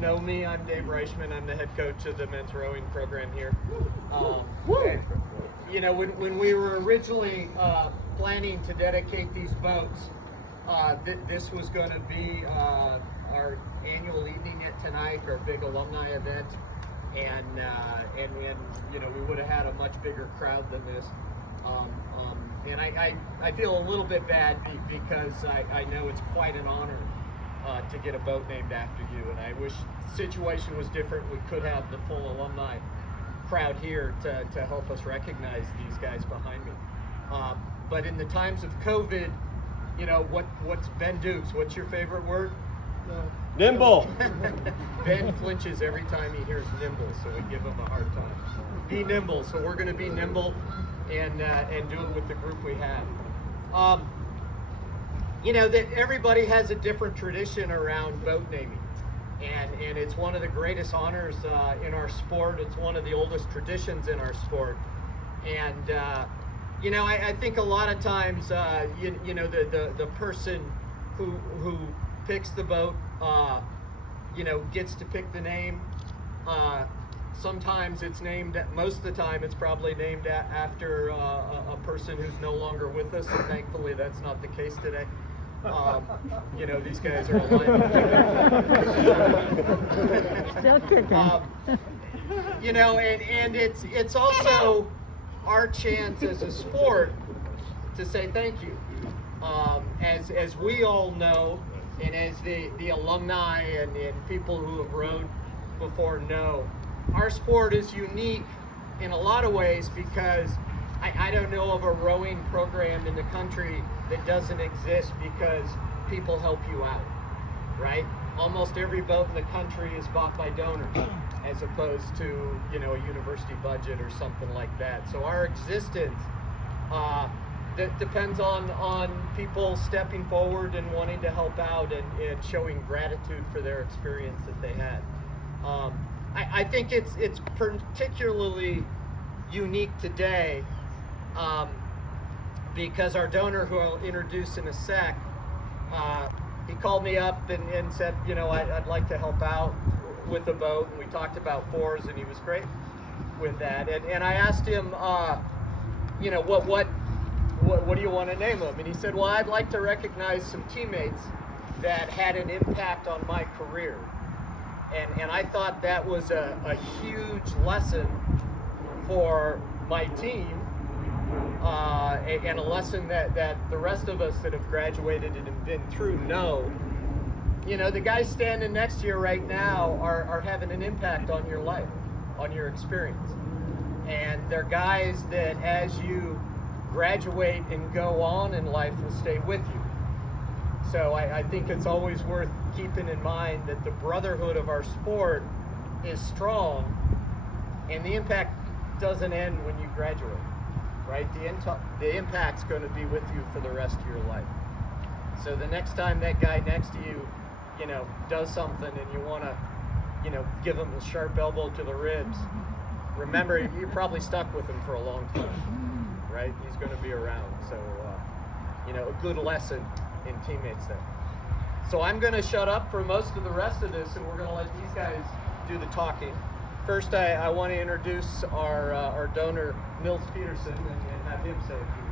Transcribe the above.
know me, I'm Dave Reischman. I'm the head coach of the men's rowing program here. You know, when we were originally planning to dedicate these boats, this was going to be our annual evening at tonight, our big alumni event, and you know, we would have had a much bigger crowd than this. And I feel a little bit bad because I know it's quite an honor to get a boat named after you, and I wish the situation was different. We could have the full alumni crowd here to help us recognize these guys behind me. But in the times of COVID, you know, what's Ben Dukes? What's your favorite word? Nimble. Ben flinches every time he hears nimble, so we give him a hard time. Be nimble. So we're going to be nimble and do it with the group we have. You know that everybody has a different tradition around boat naming, and it's one of the greatest honors in our sport. It's one of the oldest traditions in our sport, and you know, I think a lot of times you know, the person who picks the boat, you know, gets to pick the name. Sometimes it's named, most of the time it's probably named after a person who's no longer with us, and thankfully that's not the case today. You know, these guys are alive. Still kicking. You know, and it's also our chance as a sport to say thank you. As we all know, and as the alumni and people who have rowed before know, our sport is unique in a lot of ways because I don't know of a rowing program in the country that doesn't exist because people help you out, right? Almost every boat in the country is bought by donors as opposed to, you know, a university budget or something like that. So our existence that depends on people stepping forward and wanting to help out and showing gratitude for their experience that they had. I think it's particularly unique today because our donor, who I'll introduce in a sec, he called me up and said, you know, I'd like to help out with the boat, and we talked about fours, and he was great with that. And I asked him, you know, what do you want to name them? And he said, well, I'd like to recognize some teammates that had an impact on my career. And I thought that was a huge lesson for my team, and a lesson that the rest of us that have graduated and been through know. You know, the guys standing next to you right now are having an impact on your life, on your experience. And they're guys that as you graduate and go on in life will stay with you. So I think it's always worth keeping in mind that the brotherhood of our sport is strong, and the impact doesn't end when you graduate, right? The impact's going to be with you for the rest of your life. So the next time that guy next to you, you know, does something and you want to, you know, give him a sharp elbow to the ribs, remember you're probably stuck with him for a long time, right? He's going to be around. So, you know, a good lesson in teammates there. So I'm going to shut up for most of the rest of this, and we're going to let these guys do the talking. First, I want to introduce our donor, Nils Peterson, and have him say a few words.